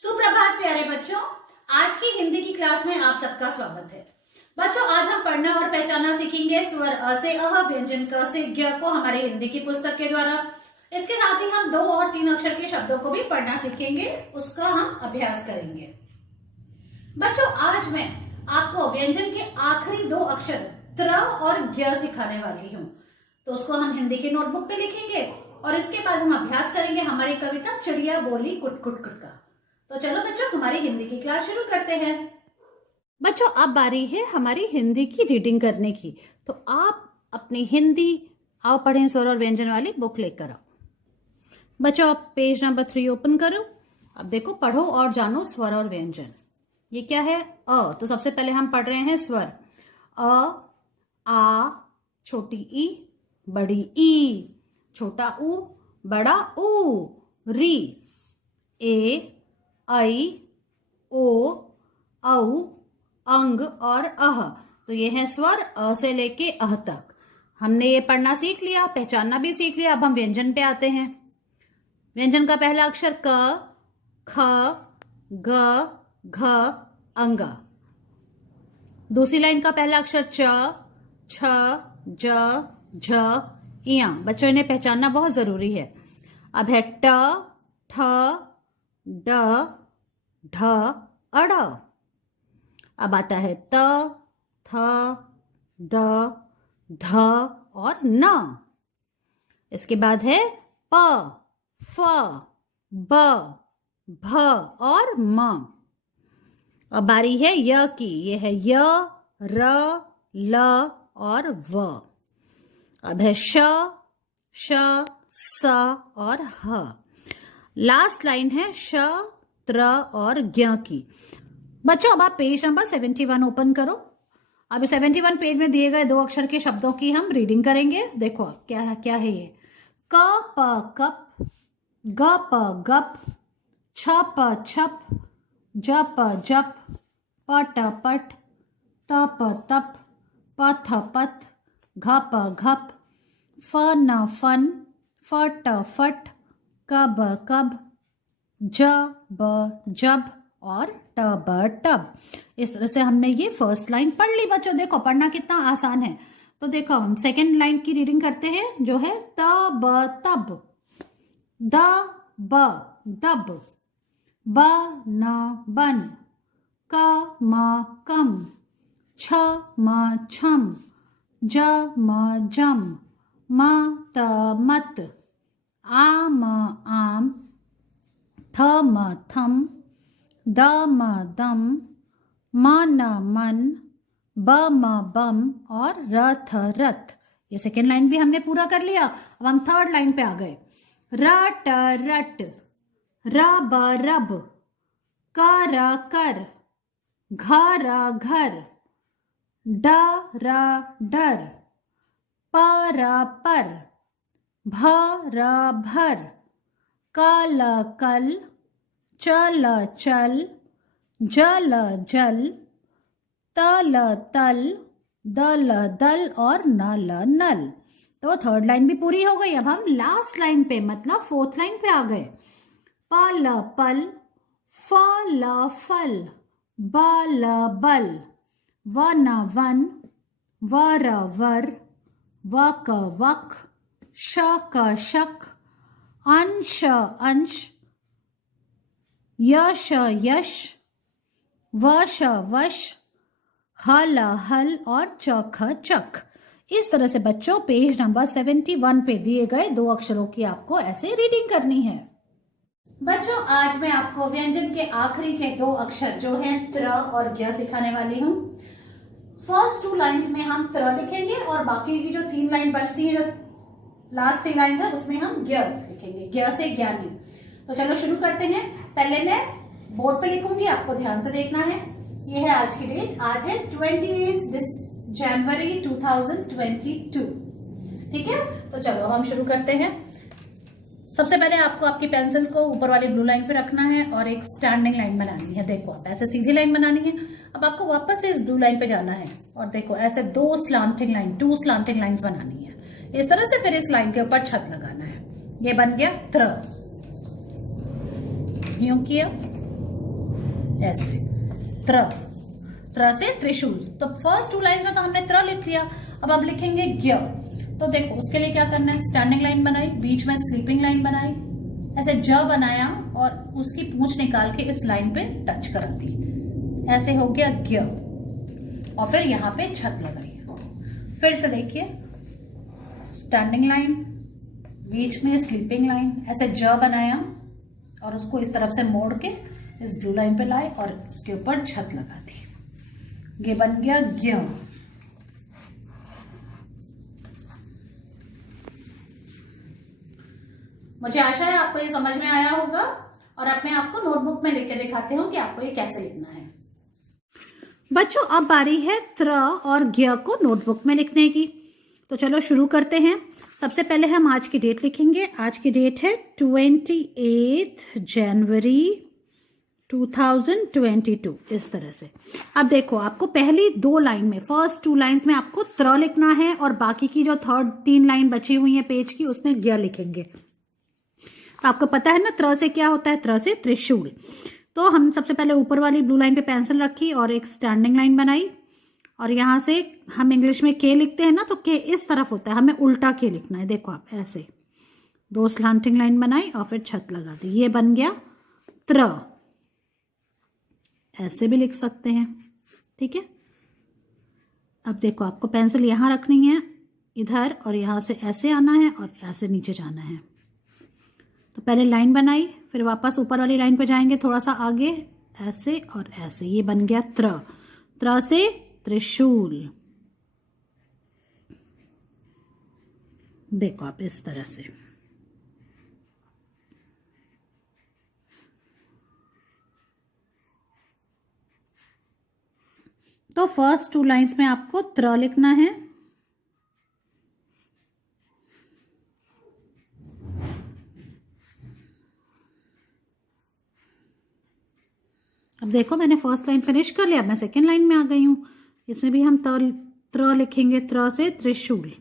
सुप्रभात प्यारे बच्चों, आज की हिंदी की क्लास में आप सबका स्वागत है। बच्चों, आज हम पढ़ना और पहचानना सीखेंगे स्वर अ से अह, व्यंजन क से ज्ञ को हमारे हिंदी की पुस्तक के द्वारा। इसके साथ ही हम 2 और 3 अक्षर के शब्दों को भी पढ़ना सीखेंगे, उसका हम अभ्यास करेंगे। बच्चों, आज मैं आपको व्यंजन के आखिरी 2 अक्षर त्र और ज्ञ सिखाने वाली हूँ। तो उसको हम हिंदी की नोटबुक पे लिखेंगे और इसके बाद हम अभ्यास करेंगे हमारी कविता चिड़िया बोली कुट कुट कुट का। तो चलो बच्चों, हमारी हिंदी की क्लास शुरू करते हैं। बच्चों, अब बारी है हमारी हिंदी की रीडिंग करने की। तो आप अपनी हिंदी आओ पढ़ें स्वर और व्यंजन वाली बुक लेकर आओ। बच्चों, आप पेज नंबर 3 ओपन करो। अब देखो, पढ़ो और जानो स्वर और व्यंजन। ये क्या है? अ। तो सबसे पहले हम पढ़ रहे हैं स्वर। अ, आ, छोटी ई, बड़ी ई, छोटा ऊ, बड़ा ऊ, री, ए, ऐ, ओ, औ, अंग और अह। तो ये है स्वर अ से लेके अह तक। हमने ये पढ़ना सीख लिया, पहचानना भी सीख लिया। अब हम व्यंजन पे आते हैं। व्यंजन का पहला अक्षर क, ख, ग, घ, अंग। दूसरी लाइन का पहला अक्षर च, छ, ज, झ, इया। बच्चों, इन्हें पहचानना बहुत जरूरी है। अब है ट, ठ, ड, ढ, अड़। अब आता है त, थ, द, ध और न। इसके बाद है प, फ, ब, भ और म। अब बारी है य की। ये है य, र, ल और व। अब है श, श, स और ह। लास्ट लाइन है श, त्र और ज्ञ की। बच्चों, अब आप पेज नंबर 71 ओपन करो। अब 71 पेज में दिए गए 2 अक्षर के शब्दों की हम रीडिंग करेंगे। देखो क्या है ये। क, प, कप, ग, प, गप, छ, प, छप, ज, प, जप, प, ट, पट, त, प, तप, प, थ, पथ, घ, प, घप, फ, न, फन, फ, ट, फट, क, ब, कब, ज, ब, जब और ट, ब, टब। इस तरह से हमने ये फर्स्ट लाइन पढ़ ली। बच्चों, देखो पढ़ना कितना आसान है। तो देखो, हम सेकेंड लाइन की रीडिंग करते हैं, जो है त, ब, तब, द, ब, दब, ब, न, बन, क, म, कम, छ, म, छम, ज, म, जम, म, त, मत, आ, म, आम, थ, म, थम, द, म, दम, म, न, मन, ब, म, बम और र, थ, रथ। ये सेकेंड लाइन भी हमने पूरा कर लिया। अब हम थर्ड लाइन पे आ गए। र, ट, रट, र, ब, रब, क, र, कर, घ, र, घर, ड, र, डर, प, र, पर, भ, र, भर, क, ल, कल, च, ल, चल, ज, ल, जल, त, ल, तल, द, ल, दल और न, ल, नल। तो थर्ड लाइन भी पूरी हो गई। अब हम लास्ट लाइन पे, मतलब फोर्थ लाइन पे आ गए। प, ल, पल, फ, ल, फल, ब, ल, बल, व, न, वन, व, र, वर, व, क, वक, श, क, शक, अंश, अंश, यश, यश, वश, वश, हल, हल और चख, चख। इस तरह से बच्चों, पेज नंबर 71 पे दिए गए 2 अक्षरों की आपको ऐसे रीडिंग करनी है। बच्चों, आज मैं आपको व्यंजन के आखिरी के 2 अक्षर जो हैं त्र और ज्ञ सिखाने वाली हूँ। फर्स्ट 2 लाइंस में हम त्र लिखेंगे और बाकी की जो 3 लाइन बचती है, जो लास्ट 3 लाइंस है, उसमें हम ज्ञ लिखेंगे, ज्ञ से ज्ञानी। तो चलो शुरू करते हैं। पहले मैं बोर्ड पे लिखूंगी, आपको ध्यान से देखना है। ये है आज की डेट। आज है 28 जनवरी 2022। ठीक है, तो चलो हम शुरू करते हैं। सबसे पहले आपको आपकी पेंसिल को ऊपर वाली ब्लू लाइन पे रखना है और एक स्टैंडिंग लाइन बनानी है। देखो, आप ऐसे सीधी लाइन बनानी है। अब आपको वापस से इस ब्लू लाइन पे जाना है और देखो ऐसे 2 स्लांटिंग लाइंस बनानी है। इस तरह से फिर इस लाइन के ऊपर छत लगाना है। ये बन गया त्र। यूं किया, ऐसे त्र, त्र से त्रिशूल। तो फर्स्ट 2 लाइन में तो हमने त्र लिख दिया, अब लिखेंगे ज्ञ। तो देखो उसके लिए क्या करना है, स्टैंडिंग लाइन बनाई, बीच में स्लीपिंग लाइन बनाई, ऐसे ज बनाया और उसकी पूंछ निकाल के इस लाइन पे टच कर दी, ऐसे हो गया ज्ञ। और फिर यहाँ पे छत लगाई। फिर से देखिए, स्टैंडिंग लाइन, बीच में स्लीपिंग लाइन, ऐसे ज बनाया और उसको इस तरफ से मोड़ के इस ब्लू लाइन पे लाए और उसके ऊपर छत लगा दी। ये बन गया ज्ञ। मुझे आशा है आपको ये समझ में आया होगा और अब मैं आपको नोटबुक में लिख के दिखाती हूँ कि आपको ये कैसे लिखना है। बच्चों अब बारी है त्र और ज्ञ को नोटबुक में लिखने की। तो चलो शुरू करते हैं। सबसे पहले हम आज की डेट लिखेंगे। आज की डेट है 28 जनवरी 2022, इस तरह से। अब देखो आपको पहली 2 लाइन में, फर्स्ट 2 लाइंस में आपको त्र लिखना है और बाकी की जो थर्ड 3 लाइन बची हुई है पेज की उसमें ज्ञ लिखेंगे। तो आपको पता है ना त्र से क्या होता है, त्र से त्रिशूल। तो हम सबसे पहले ऊपर वाली ब्लू लाइन पे पेंसिल रखी और एक स्टैंडिंग लाइन बनाई और यहाँ से हम इंग्लिश में के लिखते हैं ना, तो के इस तरफ होता है, हमें उल्टा के लिखना है। देखो आप ऐसे 2 स्लांटिंग लाइन बनाई और फिर छत लगा दी, ये बन गया त्र। ऐसे भी लिख सकते हैं, ठीक है। अब देखो आपको पेंसिल यहाँ रखनी है इधर और यहाँ से ऐसे आना है और ऐसे नीचे जाना है। तो पहले लाइन बनाई, फिर वापस ऊपर वाली लाइन पे जाएंगे थोड़ा सा आगे, ऐसे और ऐसे, ये बन गया त्र। त्र से त्रिशूल। देखो आप इस तरह से। तो फर्स्ट 2 लाइंस में आपको त्र लिखना है। अब देखो मैंने फर्स्ट लाइन फिनिश कर लिया, अब मैं सेकेंड लाइन में आ गई हूं। इसमें भी हम त्र लिखेंगे, त्र से त्रिशूल।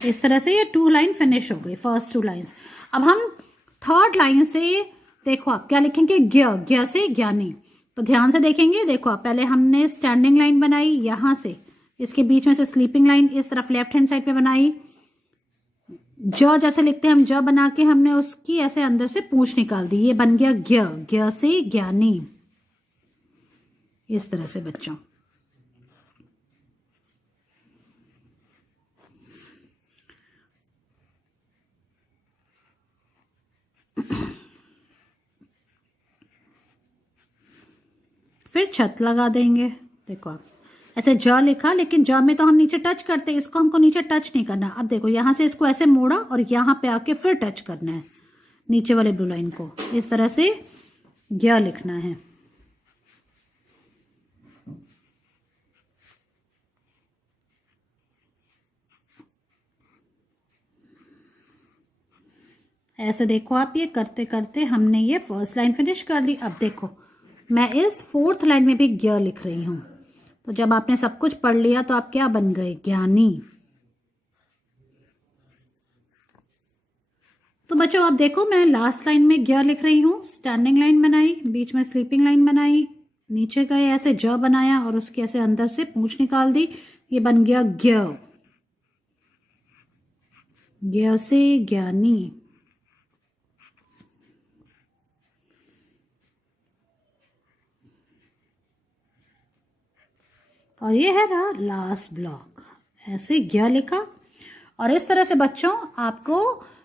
इस तरह से ये 2 लाइन फिनिश हो गई, फर्स्ट 2 लाइंस। अब हम थर्ड लाइन से देखो आप क्या लिखेंगे, ज्ञ, ज्ञ से ज्ञानी। तो ध्यान से देखेंगे, देखो आप पहले हमने स्टैंडिंग लाइन बनाई, यहां से इसके बीच में से स्लीपिंग लाइन इस तरफ लेफ्ट हैंड साइड पे बनाई, ज जैसे लिखते हैं हम, ज बना के हमने उसकी ऐसे अंदर से पूंछ निकाल दी, ये बन गया ज्ञ, ज्ञ से ज्ञानी। इस तरह से बच्चों। फिर छत लगा देंगे। देखो आप ऐसे ज लिखा, लेकिन ज में तो हम नीचे टच करते हैं, इसको हमको नीचे टच नहीं करना। अब देखो यहां से इसको ऐसे मोड़ा और यहाँ पे आके फिर टच करना है नीचे वाले ब्लू लाइन को, इस तरह से ज्ञ लिखना है। ऐसे देखो आप, ये करते करते हमने ये फर्स्ट लाइन फिनिश कर ली। अब देखो मैं इस 4th लाइन में भी ज्ञ लिख रही हूं। तो जब आपने सब कुछ पढ़ लिया तो आप क्या बन गए, ज्ञानी। तो बच्चों आप देखो मैं लास्ट लाइन में ज्ञ लिख रही हूं, स्टैंडिंग लाइन बनाई, बीच में स्लीपिंग लाइन बनाई, नीचे गए ऐसे ज बनाया और उसके ऐसे अंदर से पूंछ निकाल दी, ये बन गया ज्ञ, ज्ञ से ज्ञानी। और ये है रहा लास्ट ब्लॉक, ऐसे ज्ञ लिखा। और इस तरह से बच्चों आपको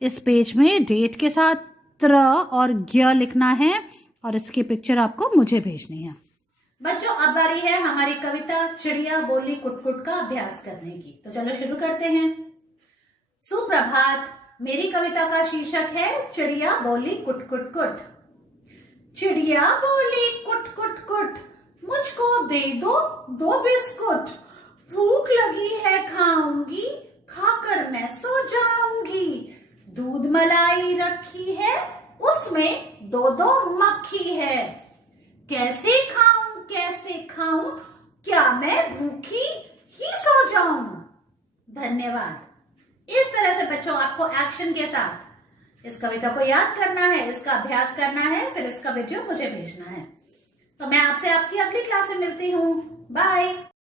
इस पेज में डेट के साथ त्र और ज्ञ लिखना है और इसकी पिक्चर आपको मुझे भेजनी है। बच्चों अब बारी है हमारी कविता चिड़िया बोली कुटकुट का अभ्यास करने की। तो चलो शुरू करते हैं। सुप्रभात, मेरी कविता का शीर्षक है चिड़िया बोली कुट कुट कुट। चिड़िया बोली कुट कुट कुट, मुझको दे दो 2 बिस्कुट। भूख लगी है खाऊंगी, खाकर मैं सो जाऊंगी। दूध मलाई रखी है, उसमें 2 मक्खी है। कैसे खाऊं, क्या मैं भूखी ही सो जाऊं? धन्यवाद। इस तरह से बच्चों आपको एक्शन के साथ इस कविता को याद करना है, इसका अभ्यास करना है, फिर इसका वीडियो मुझे भेजना है। तो मैं आपसे आपकी अगली क्लास में मिलती हूँ। बाय।